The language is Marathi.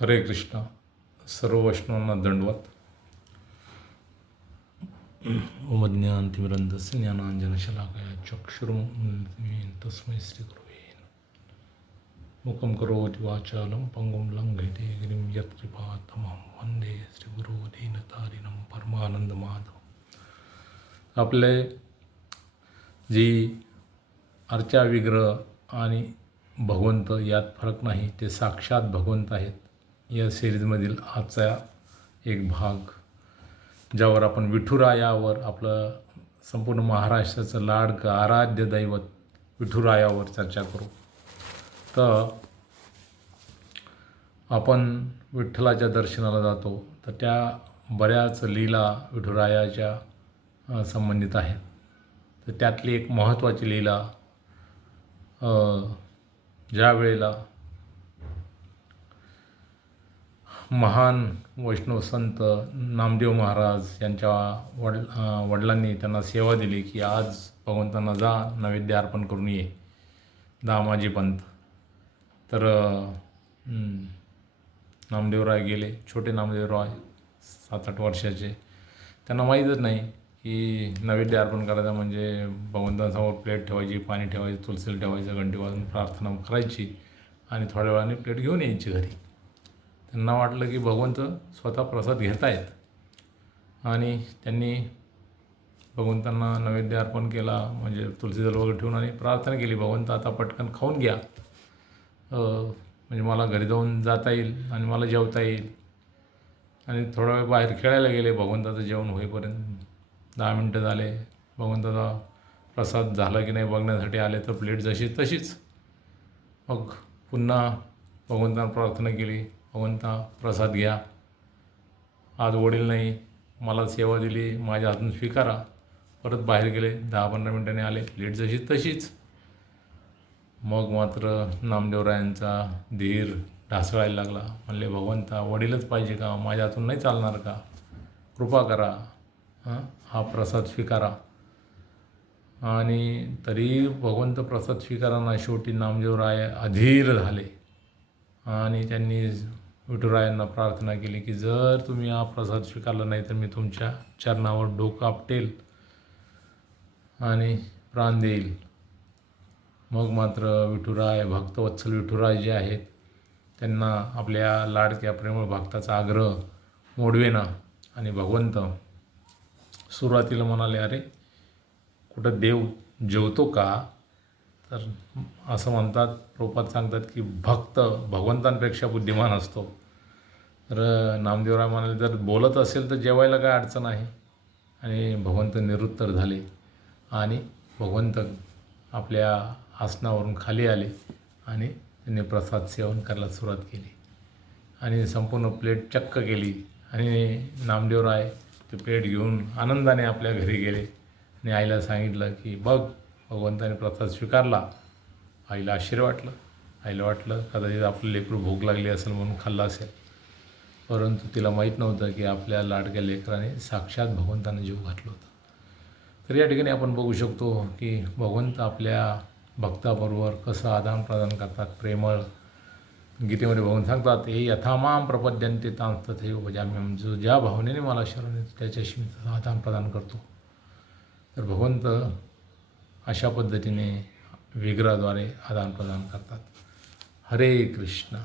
हरे कृष्ण. सर्व वैष्णवांना दंडवत. ओमज्ञानतिमिरन्धस्य ज्ञानाञ्जनशलाकया चक्षुरुन्मीलितं तस्मै श्रीगुरवे नमः. मूकं करोति वाचालं पङ्गुं लङ्घयते गिरिं यत्कृपातमहं वन्दे श्रीगुरो दीनतारिणं परमानंदमाधव. आपले जी अर्चा विग्रह आणि भगवंत यात फरक नाही, ते साक्षात भगवंत आहेत. या सिरीजमधील आजचा एक भाग, ज्यावर आपण विठुरायावर, आपलं संपूर्ण महाराष्ट्राचं लाडकं आराध्य दैवत विठुरायावर चर्चा करू. तर आपण विठ्ठलाच्या दर्शनाला जातो, तर त्या बऱ्याच लीला विठुरायाच्या संबंधित आहेत. तर त्यातली एक महत्त्वाची लीला, ज्या वेळेला महान वैष्णव संत नामदेव महाराज यांच्या वडिलांनी त्यांना सेवा दिली की आज भगवंतांना जा, नैवेद्य अर्पण करून ये, दामाजी पंत. तर नामदेवराय गेले. छोटे नामदेवराय 7-8 वर्षाचे. त्यांना माहीतच नाही की नैवेद्य अर्पण करायचं म्हणजे भगवंतांसमोर प्लेट ठेवायची, पाणी ठेवायचं, तुलसीला ठेवायचं, घंटी वाजून प्रार्थना करायची आणि थोड्या वेळाने प्लेट घेऊन यायची घरी. त्यांना वाटलं की भगवंत स्वतः प्रसाद घेत आहेत आणि त्यांनी भगवंतांना नैवेद्य अर्पण केला, म्हणजे तुलसीदल वगैरे ठेवून, आणि प्रार्थना केली, भगवंत आता पटकन खाऊन घ्या, म्हणजे मला घरी जाऊन जाता येईल आणि मला जेवता येईल. आणि थोडा वेळ बाहेर खेळायला गेले. भगवंताचं जेवण होईपर्यंत 10 मिनटं झाले. भगवंताचा प्रसाद झाला की नाही बघण्यासाठी आले, तर प्लेट जशी तशीच. मग पुन्हा भगवंतांना प्रार्थना केली, भगवंता प्रसाद घ्या, आज वडील नाही, मला सेवा दिली, माझ्या हातून स्वीकारा. परत बाहेर गेले. 10-15 मिनटांनी आले, प्लेट जशी तशीच. मग मात्र नामदेवरायांचा धीर ढासळायला लागला. म्हणले, भगवंता वडीलच पाहिजे का? माझ्या हातून नाही चालणार का? कृपा करा, हा प्रसाद स्वीकारा. आणि तरी भगवंत प्रसाद स्वीकारांना. शेवटी नामदेवराय अधीर झाले आणि त्यांनी विठुरायांना प्रार्थना केली की जर तुम्ही हा प्रसाद स्वीकारला नाही तर मी तुमच्या चरणावर डोकं आपटेल आणि प्राण देईल. मग मात्र विठुराय, भक्तवत्सल विठुराय जे आहेत, त्यांना आपल्या लाडक्या प्रेमळ भक्ताचा आग्रह मोडवेना. आणि भगवंत सुरुवातीला म्हणाले, अरे कुठं देव जेवतो का? तर असं म्हणतात, प्रभुपाद सांगतात की भक्त भगवंतांपेक्षा बुद्धिमान असतो. तर नामदेवराय म्हणाले, जर बोलत असेल तर जेवायला काय अडचण आहे? आणि भगवंत निरुत्तर झाले आणि भगवंत आपल्या आसनावरून खाली आले आणि त्यांनी प्रसाद सेवन करायला सुरुवात केली आणि संपूर्ण प्लेट चक्क केली. आणि नामदेवराय ते प्लेट घेऊन आनंदाने आपल्या घरी गेले आणि आईला सांगितलं की बघ, भगवंताने प्रसाद स्वीकारला. आईला आश्चर्य वाटलं. आईला वाटलं कदाचित आपलं लेकरू भूक लागली असेल म्हणून खाल्लं असेल, परंतु तिला माहीत नव्हतं की आपल्या लाडक्या लेकराने साक्षात भगवंताने जीव घातलं होतं. तर या ठिकाणी आपण बघू शकतो की भगवंत आपल्या भक्ताबरोबर कसं आदान प्रदान करतात, प्रेमळ. गीतेमध्ये भगवंत सांगतात, हे यथा माम प्रपद्यन्ते तां तथैव भजाम्यहम्. जो ज्या भावनेने मला शरण येतो त्याच्याशी मी तसं आदान प्रदान करतो. तर भगवंत अशा पद्धतीने विग्रहाद्वारे आदान प्रदान करतात. हरे कृष्ण.